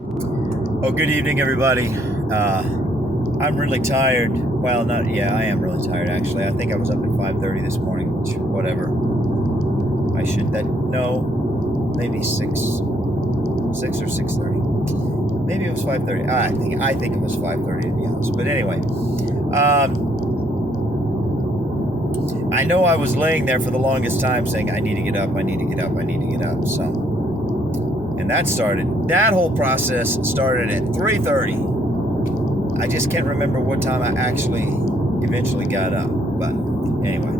Oh, good evening, everybody. I'm really tired. Well, not yeah, I am really tired actually. I think I was up at 5:30 this morning, which whatever. I should that no, maybe 6 or 6:30. Maybe it was 5:30. I think it was 5:30 to be honest. But anyway, I know I was laying there for the longest time saying I need to get up, I need to get up, I need to get up. So and that whole process started at 3:30. I just can't remember what time I actually eventually got up. But anyway,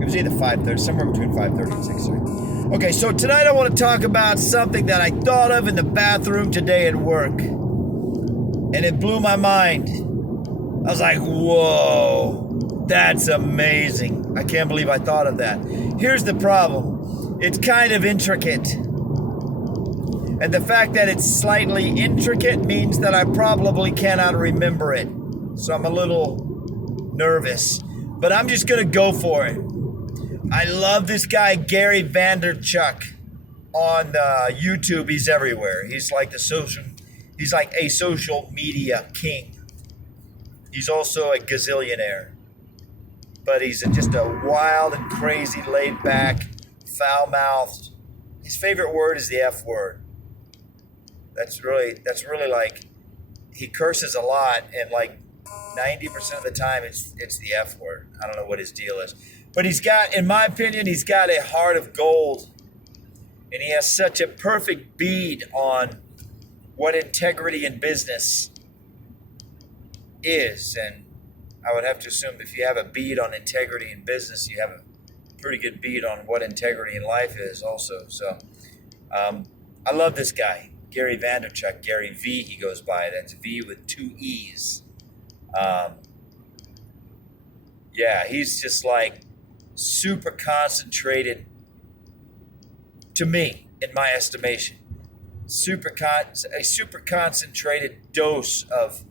it was either 5:30, somewhere between 5:30 and 6:30. Okay, so tonight I want to talk about something that I thought of in the bathroom today at work. And it blew my mind. I was like, whoa, that's amazing. I can't believe I thought of that. Here's the problem. It's kind of intricate. And the fact that it's slightly intricate means that I probably cannot remember it. So I'm a little nervous. But I'm just going to go for it. I love this guy, Gary Vaynerchuk, on YouTube. He's everywhere. He's like a social media king. He's also a gazillionaire. But he's just a wild and crazy, laid back, foul-mouthed. His favorite word is the F word. That's really like, he curses a lot, and like 90% of the time it's the F word. I don't know what his deal is. But he's got, in my opinion, he's got a heart of gold. And he has such a perfect bead on what integrity in business is. And I would have to assume if you have a bead on integrity in business, you have a pretty good bead on what integrity in life is also. So I love this guy, Gary Vaynerchuk, Gary V he goes by. That's V with 2 E's. Yeah, he's just like super concentrated, to me, in my estimation. A super concentrated dose of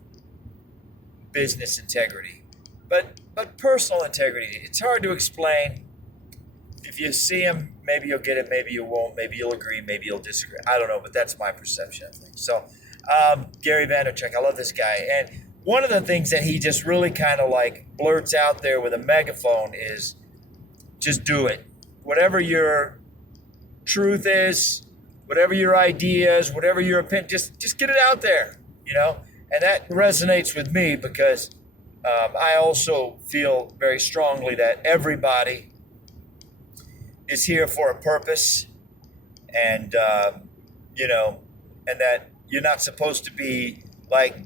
business integrity. But personal integrity, it's hard to explain. If you see him, maybe you'll get it, maybe you won't, maybe you'll agree, maybe you'll disagree. I don't know, but that's my perception of things. So, Gary Vaynerchuk, I love this guy. And one of the things that he just really kind of like blurts out there with a megaphone is just do it. Whatever your truth is, whatever your ideas, whatever your opinion, just get it out there, you know? And that resonates with me because I also feel very strongly that everybody is here for a purpose, and and that you're not supposed to be like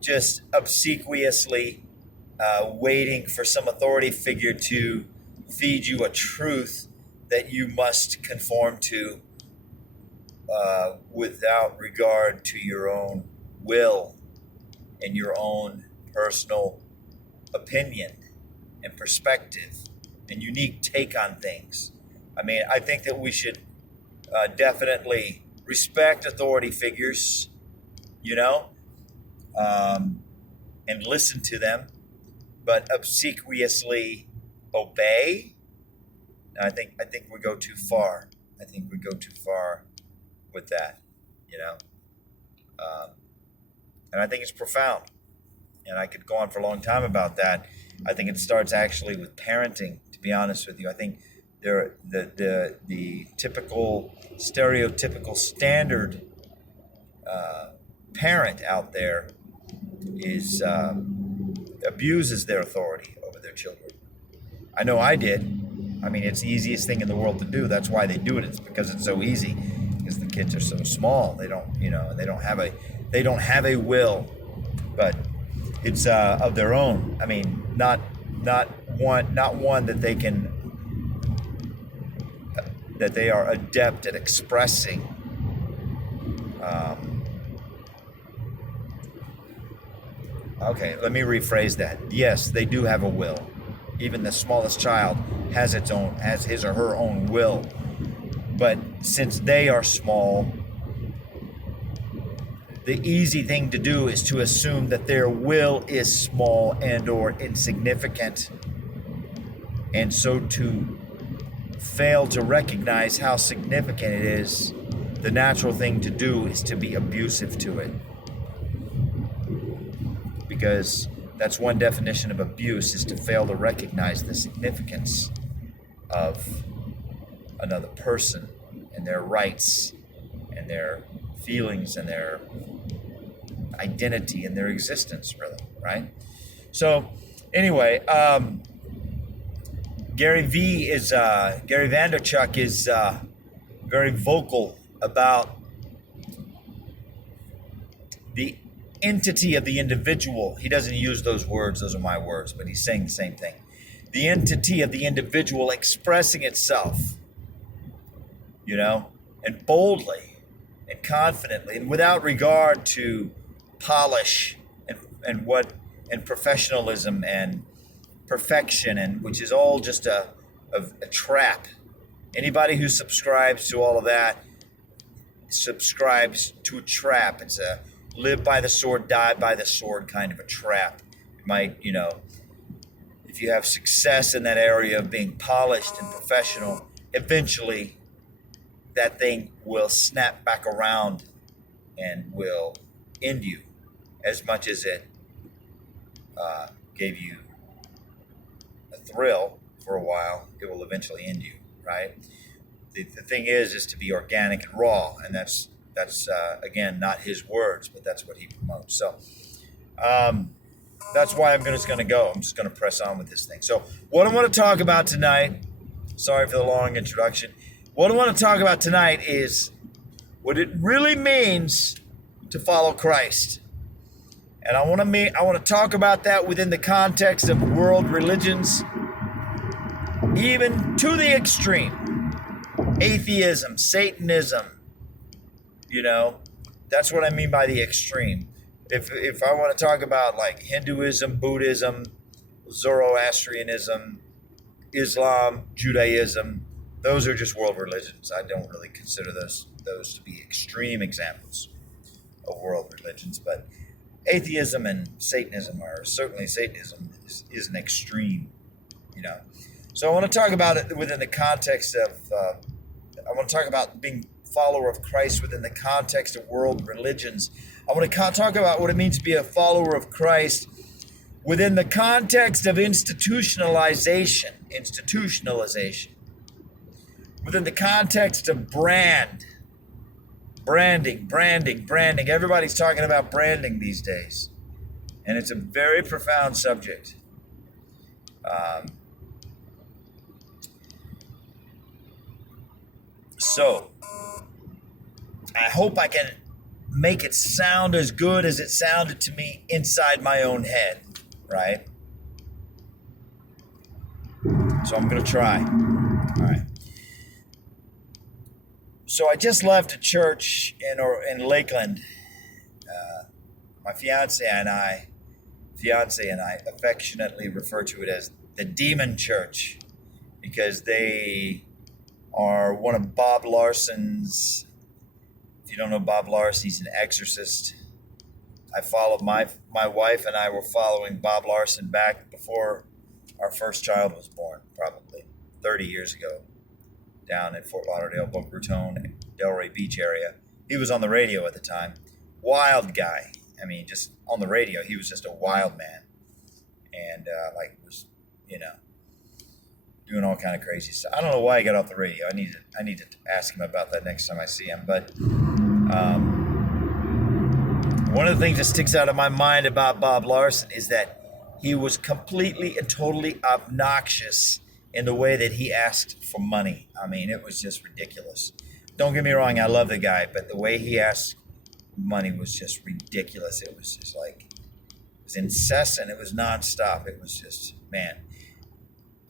just obsequiously waiting for some authority figure to feed you a truth that you must conform to without regard to your own will and your own personal opinion and perspective and unique take on things. I mean, I think that we should definitely respect authority figures, you know, and listen to them, but obsequiously obey. I think we go too far. I think we go too far with that, you know, and I think it's profound. And I could go on for a long time about that. I think it starts actually with parenting. To be honest with you, I think the typical, stereotypical, standard parent out there is abuses their authority over their children. I know I did. I mean, it's the easiest thing in the world to do. That's why they do it. It's because it's so easy. Because the kids are so small. They don't, they don't have a will, but it's of their own. I mean, not one that they can, that they are adept at expressing. Okay, let me rephrase that. Yes, they do have a will. Even the smallest child has his or her own will. But since they are small, the easy thing to do is to assume that their will is small and or insignificant, and so to fail to recognize how significant it is the natural thing to do is to be abusive to it. Because that's one definition of abuse, is to fail to recognize the significance of another person and their rights and their feelings and their identity and their existence, really, right? So anyway, Gary Vaynerchuk is very vocal about the entity of the individual. He doesn't use those words, those are my words, but he's saying the same thing. The entity of the individual expressing itself, and boldly and confidently and without regard to polish and professionalism and perfection, and which is all just a trap. Anybody who subscribes to all of that subscribes to a trap. It's a live by the sword, die by the sword kind of a trap. It might, if you have success in that area of being polished and professional, eventually that thing will snap back around and will end you. As much as it gave you a thrill for a while, it will eventually end you, right? The thing is to be organic and raw, and that's again, not his words, but that's what he promotes. So that's why I'm just going to go. I'm just going to press on with this thing. So what I want to talk about tonight, sorry for the long introduction. What I want to talk about tonight is what it really means to follow Christ. And I want to talk about that within the context of world religions, even to the extreme. Atheism, Satanism, that's what I mean by the extreme. If I want to talk about like Hinduism, Buddhism, Zoroastrianism, Islam, Judaism, those are just world religions. I don't really consider those to be extreme examples of world religions, but atheism and Satanism are certainly, Satanism is an extreme, So I want to talk about it within the context of, I want to talk about being follower of Christ within the context of world religions. I want to talk about what it means to be a follower of Christ within the context of institutionalization, within the context of branding. Everybody's talking about branding these days, and it's a very profound subject. So I hope I can make it sound as good as it sounded to me inside my own head, right? So I'm going to try. All right. So I just left a church in Lakeland. My fiance and I affectionately refer to it as the Demon Church, because they are one of Bob Larson's. If you don't know Bob Larson, he's an exorcist. I followed my wife and I were following Bob Larson back before our first child was born, probably 30 years ago, down in Fort Lauderdale, Boca Raton, Delray Beach area. He was on the radio at the time. Wild guy. I mean, just on the radio, he was just a wild man. And was, doing all kind of crazy stuff. I don't know why he got off the radio. I need to ask him about that next time I see him. But one of the things that sticks out of my mind about Bob Larson is that he was completely and totally obnoxious in the way that he asked for money. I mean, it was just ridiculous. Don't get me wrong, I love the guy, but the way he asked money was just ridiculous. It was just like, it was incessant. It was nonstop. It was just, man,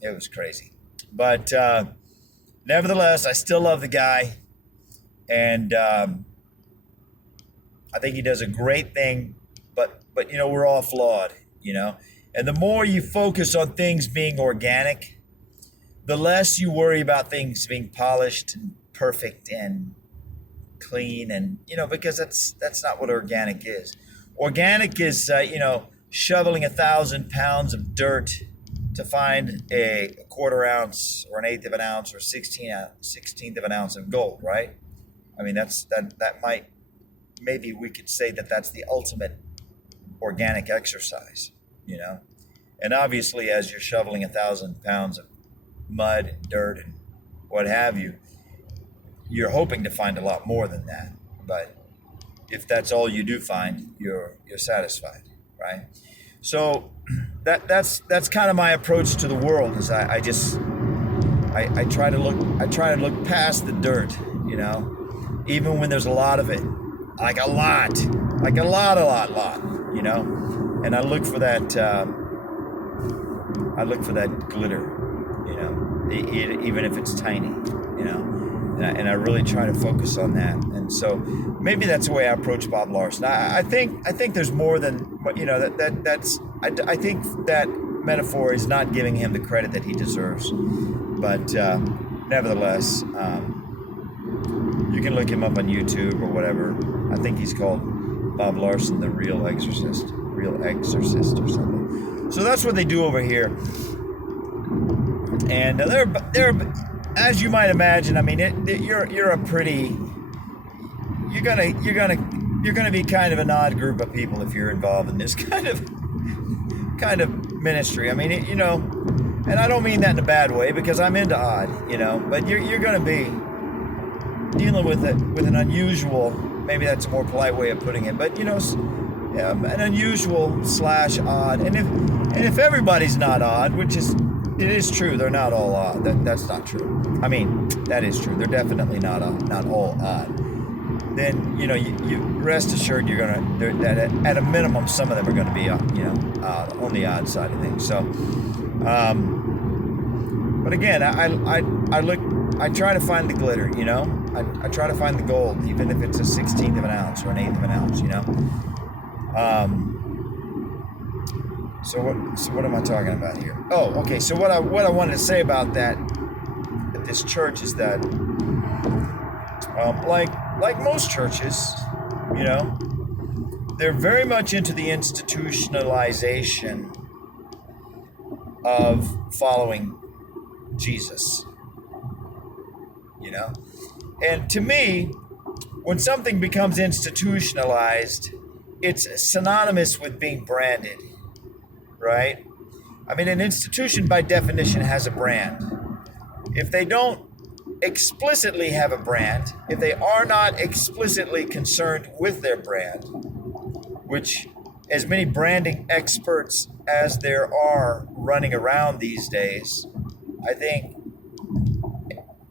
it was crazy. But nevertheless, I still love the guy. And I think he does a great thing. But we're all flawed, And the more you focus on things being organic, the less you worry about things being polished and perfect and clean, and because that's not what organic is. Organic is shoveling 1,000 pounds of dirt to find a quarter ounce or an eighth of an ounce or 16th of an ounce of gold, right? I mean, that might, maybe we could say that that's the ultimate organic exercise, And obviously, as you're shoveling 1,000 pounds of mud and dirt and what have you, you're hoping to find a lot more than that. But if that's all you do find, you're satisfied, right? So that's kind of my approach to the world. Is I try to look past the dirt, even when there's a lot of it, like a lot, and I look for that. I look for that glitter, even if it's tiny, and I really try to focus on that. And so maybe that's the way I approach Bob Larson. I think there's more than I think that metaphor is not giving him the credit that he deserves. But nevertheless, you can look him up on YouTube or whatever. I think he's called Bob Larson, the Real Exorcist or something. So that's what they do over here. And they're as you might imagine. I mean, you're gonna be kind of an odd group of people if you're involved in this kind of ministry. I mean, and I don't mean that in a bad way, because I'm into odd, but you're gonna be dealing with an unusual, maybe that's a more polite way of putting it, but an unusual / odd. And if everybody's not odd, which it is true, they're not all odd. That's not true. I mean, that is true. They're definitely not all odd. Then you rest assured that at a minimum some of them are going to be on the odd side of things. So, but again, I try to find the glitter. I try to find the gold, even if it's a 16th of an ounce or an eighth of an ounce. So what am I talking about here? Oh, okay. So what I wanted to say about that at this church is that, like most churches, they're very much into the institutionalization of following Jesus. And to me, when something becomes institutionalized, it's synonymous with being branded. Right? I mean, an institution by definition has a brand. If they don't explicitly have a brand, if they are not explicitly concerned with their brand, which as many branding experts as there are running around these days, I think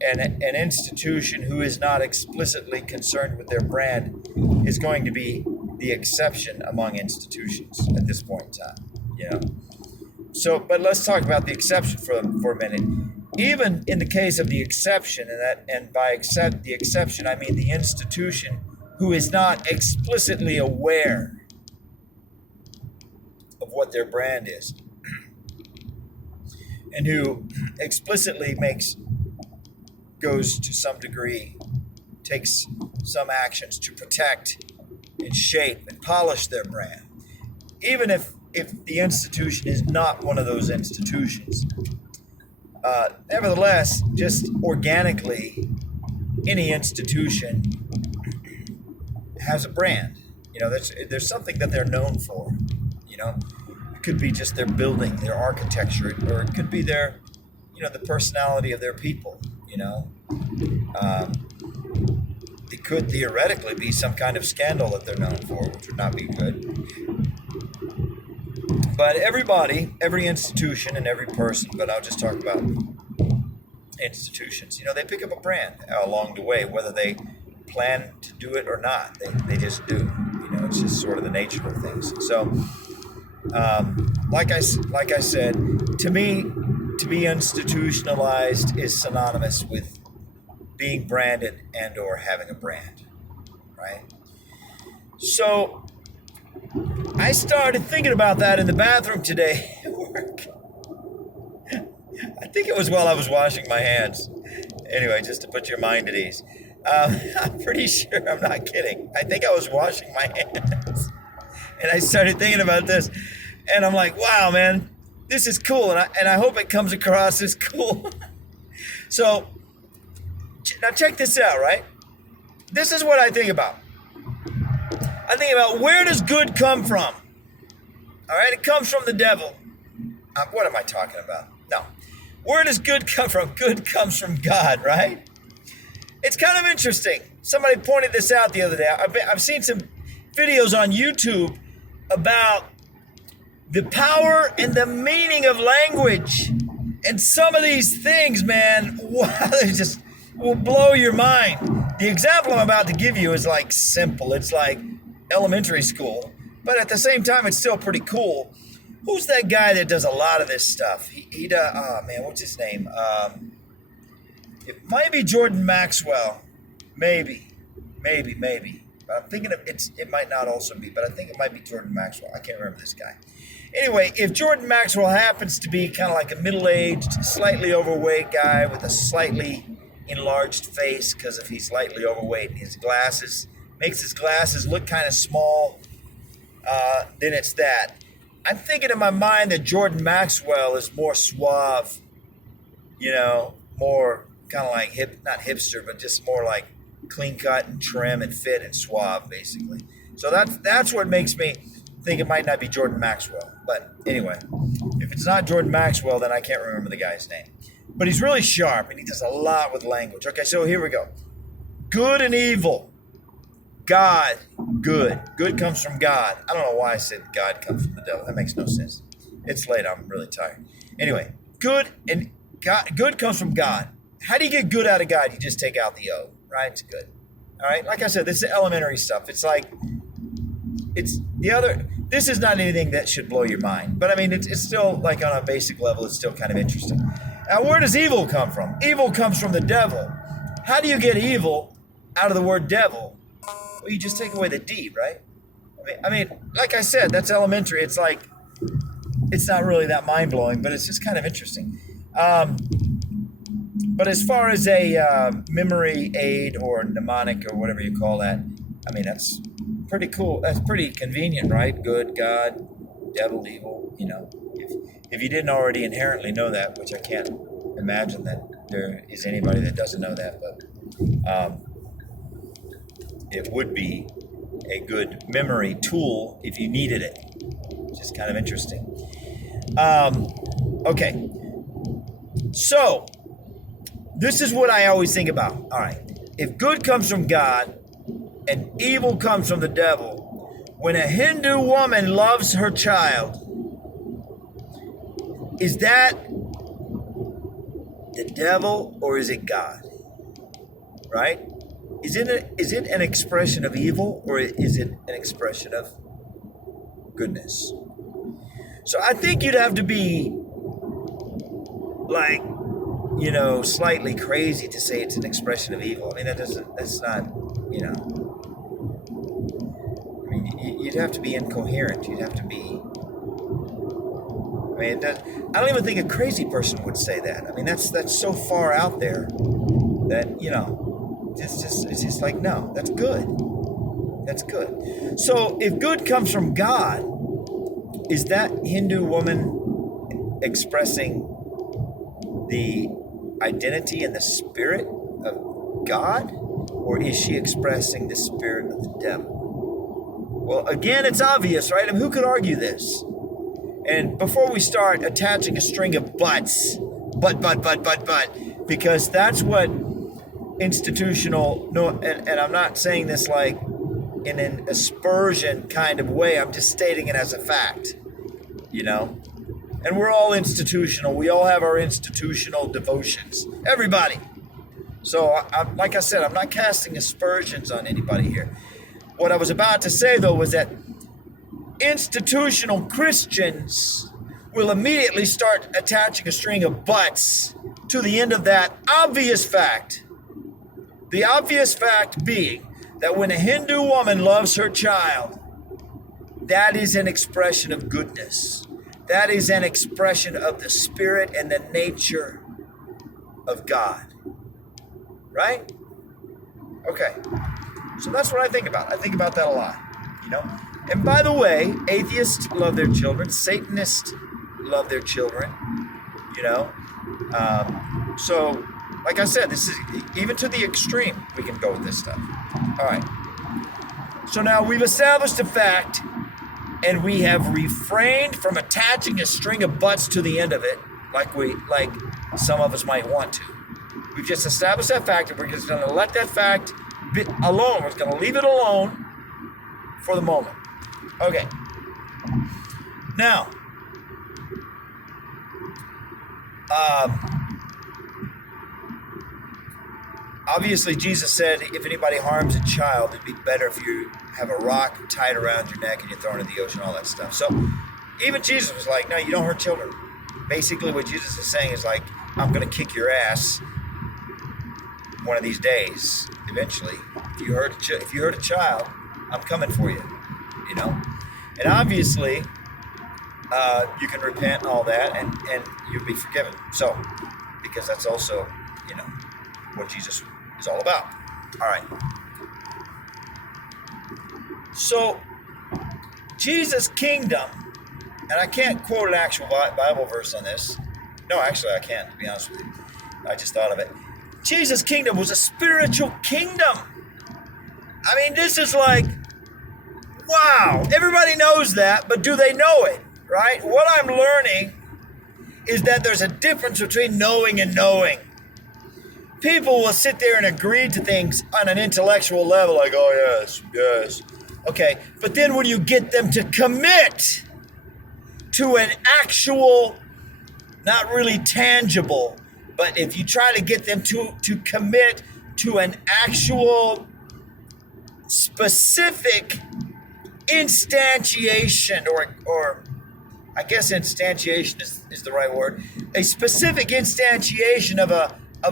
an institution who is not explicitly concerned with their brand is going to be the exception among institutions at this point in time. So, but let's talk about the exception for a minute. Even in the case of the exception, and by the exception, I mean the institution who is not explicitly aware of what their brand is, and who explicitly goes to some degree, takes some actions to protect and shape and polish their brand, even if the institution is not one of those institutions. Nevertheless, just organically, any institution has a brand. There's something that they're known for. It could be just their building, their architecture, or it could be their, the personality of their people. It could theoretically be some kind of scandal that they're known for, which would not be good. But every institution and every person, but I'll just talk about institutions, they pick up a brand along the way, whether they plan to do it or not. They just do. It's just sort of the nature of things. So, like I said, to me, to be institutionalized is synonymous with being branded and or having a brand, right? So I started thinking about that in the bathroom today at work. I think it was while I was washing my hands. Anyway, just to put your mind at ease. I'm pretty sure, I'm not kidding. I think I was washing my hands. And I started thinking about this. And I'm like, wow, man, this is cool. And I hope it comes across as cool. So, now check this out, right? this is what I think about. I think about, where does good come from? All right, it comes from the devil. What am I talking about? No. Where does good come from? Good comes from God, right? It's kind of interesting. Somebody pointed this out the other day. I've seen some videos on YouTube about the power and the meaning of language. And some of these things, man, wow, they just will blow your mind. The example I'm about to give you is like simple. It's like elementary school. But at the same time, it's still pretty cool. Who's that guy that does a lot of this stuff? He does, oh man, what's his name? It might be Jordan Maxwell. Maybe. But I'm thinking it might not also be, but I think it might be Jordan Maxwell. I can't remember this guy. Anyway, if Jordan Maxwell happens to be kind of like a middle-aged, slightly overweight guy with a slightly enlarged face, because if he's slightly overweight, his glasses makes his glasses look kind of small, then it's that. I'm thinking in my mind that Jordan Maxwell is more suave, more kind of like not hipster, but just more like clean cut and trim and fit and suave, basically. So that's what makes me think it might not be Jordan Maxwell. But anyway, if it's not Jordan Maxwell, then I can't remember the guy's name. But he's really sharp, and he does a lot with language. Okay, so here we go. Good and evil. God, good. Good comes from God. I don't know why I said God comes from the devil. That makes no sense. It's late. I'm really tired. Anyway, good comes from God. How do you get good out of God? You just take out the O, right? It's good. All right? Like I said, this is elementary stuff. It's like, this is not anything that should blow your mind. But I mean, it's still like on a basic level, it's still kind of interesting. Now, where does evil come from? Evil comes from the devil. How do you get evil out of the word devil? Well, you just take away the D, right? I mean, like I said, that's elementary. It's like, it's not really that mind-blowing, but it's just kind of interesting. But as far as a memory aid or mnemonic or whatever you call that, I mean, that's pretty cool. That's pretty convenient, right? Good, God, devil, evil, If you didn't already inherently know that, which I can't imagine that there is anybody that doesn't know that, but it would be a good memory tool if you needed it, which is kind of interesting. Okay, so this is what I always think about. All right, if good comes from God and evil comes from the devil, when a Hindu woman loves her child, is that the devil or is it God? Right? Is it an expression of evil or is it an expression of goodness? So I think you'd have to be like, slightly crazy to say it's an expression of evil. I mean, that's not, I mean, you'd have to be incoherent. You'd have to be, I mean, I don't even think a crazy person would say that. I mean, that's so far out there that, it's just like, no, that's good. That's good. So if good comes from God, is that Hindu woman expressing the identity and the spirit of God, or is she expressing the spirit of the devil? Well, again, it's obvious, right? I mean, who could argue this? And before we start attaching a string of buts, but, because that's what and I'm not saying this like in an aspersion kind of way, I'm just stating it as a fact, And we're all institutional. We all have our institutional devotions. Everybody. So, like I said, I'm not casting aspersions on anybody here. What I was about to say, though, was that institutional Christians will immediately start attaching a string of buts to the end of that obvious fact. The obvious fact being that when a Hindu woman loves her child, that is an expression of goodness. That is an expression of the spirit and the nature of God. Right? Okay. So that's what I think about. I think about that a lot. And by the way, atheists love their children. Satanists love their children. So Like I said, this is even to the extreme. We can go with this stuff. All right. So now we've established a fact, and we have refrained from attaching a string of buts to the end of it, like some of us might want to. We've just established that fact, and we're just going to let that fact be alone. We're going to leave it alone for the moment. Okay. Now, obviously Jesus said, if anybody harms a child, it'd be better if you have a rock tied around your neck and you throw it in the ocean, all that stuff. So even Jesus was like, no, you don't hurt children. Basically what Jesus is saying is like, I'm going to kick your ass one of these days, eventually. If you hurt a child, I'm coming for you, you know? And obviously, you can repent and all that, and you'll be forgiven. So, because that's also, you know, what Jesus is all about. All right. So, Jesus' kingdom, and I can't quote an actual Bible verse on this. No, actually I can't, to be honest with you. I just thought of it. Jesus' kingdom was a spiritual kingdom. I mean, this is like, wow. Everybody knows that, but do they know it, right? What I'm learning is that there's a difference between knowing and knowing. People will sit there and agree to things on an intellectual level, like, oh, yes. Okay, but then when you get them to commit to an actual, not really tangible, but if you try to get them to commit to an actual specific instantiation, or I guess instantiation is the right word, a specific instantiation of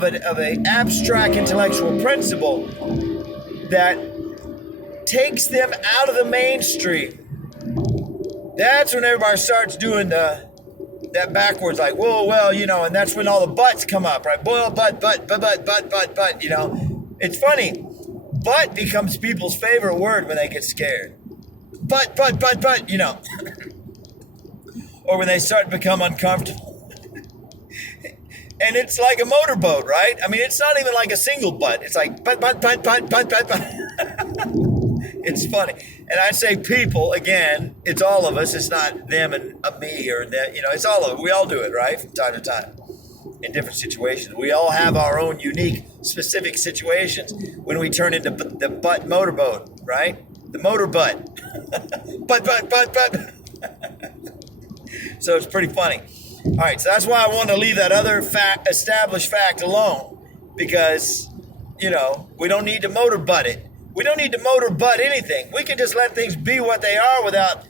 an abstract intellectual principle that takes them out of the mainstream. That's when everybody starts doing that backwards, like, whoa, well, you know, and that's when all the buts come up, right? Boil, but, you know. It's funny. But becomes people's favorite word when they get scared. But, you know. Or when they start to become uncomfortable. And it's like a motorboat, right? I mean, it's not even like a single butt. It's like, but. It's funny. And I say people, again, it's all of us. It's not them and me or them. You know, it's all of us. We all do it, right? From time to time. In different situations. We all have our own unique, specific situations when we turn into the butt motorboat, right? The motor butt. But. So it's pretty funny. All right, so that's why I want to leave that other established fact alone, because, you know, we don't need to motor butt it. We don't need to motor butt anything. We can just let things be what they are without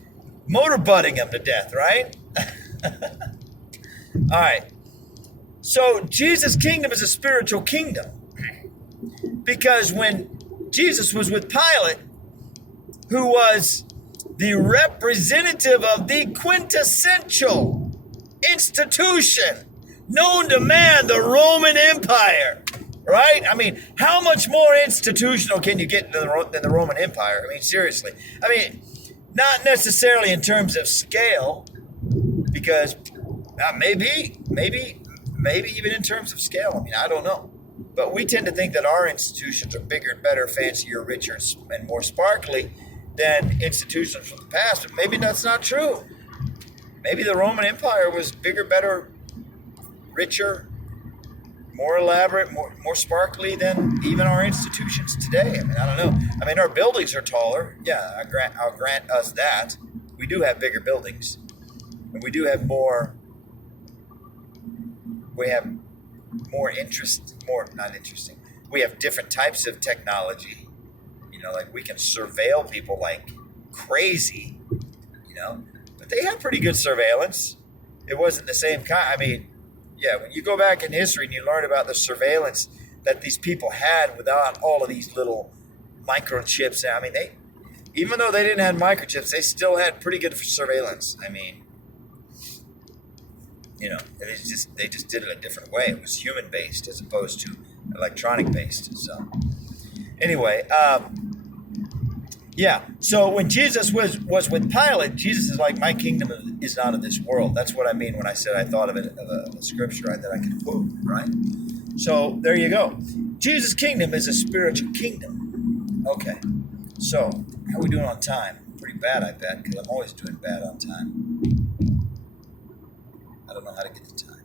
motor butting them to death, right? All right. So Jesus' kingdom is a spiritual kingdom, because when Jesus was with Pilate, who was the representative of the quintessential institution known to man, the Roman Empire, right? I mean, how much more institutional can you get than the Roman Empire? I mean, seriously. I mean, not necessarily in terms of scale, because maybe even in terms of scale. I mean, I don't know. But we tend to think that our institutions are bigger, better, fancier, richer, and more sparkly than institutions from the past. But maybe that's not true. Maybe the Roman Empire was bigger, better, richer, more elaborate, more sparkly than even our institutions today. I mean, I don't know. I mean, our buildings are taller. Yeah, I'll grant us that. We do have bigger buildings. And we do have more not interesting. We have different types of technology. You know, like we can surveil people like crazy, you know. But they have pretty good surveillance. It wasn't the same kind. I mean, yeah, when you go back in history and you learn about the surveillance that these people had without all of these little microchips. I mean, even though they didn't have microchips, they still had pretty good surveillance. I mean, you know, they just did it a different way. It was human based as opposed to electronic based. So anyway, yeah. So when Jesus was with Pilate, Jesus is like, my kingdom is not of this world. That's what I mean when I said I thought of it of a scripture that I could quote, right? So there you go. Jesus' kingdom is a spiritual kingdom. Okay. So how are we doing on time? Pretty bad, I bet, because I'm always doing bad on time. I don't know how to get the time.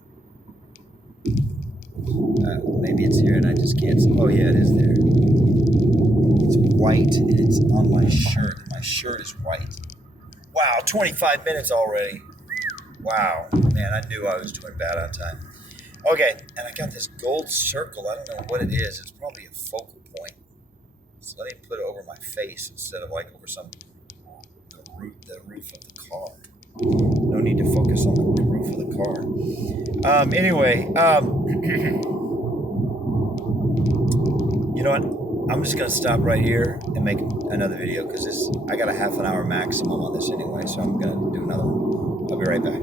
Maybe it's here and I just can't see. Oh yeah, it is there. It's white and it's on my shirt. My shirt is white. Wow, 25 minutes already. Wow, man, I knew I was doing bad on time. Okay, and I got this gold circle. I don't know what it is. It's probably a focal point. So let me put it over my face instead of like over the roof of the car. No need to focus on the roof of the car. Anyway, you know what? I'm just gonna stop right here and make another video because I got a half an hour maximum on this anyway, so I'm gonna do another one. I'll be right back.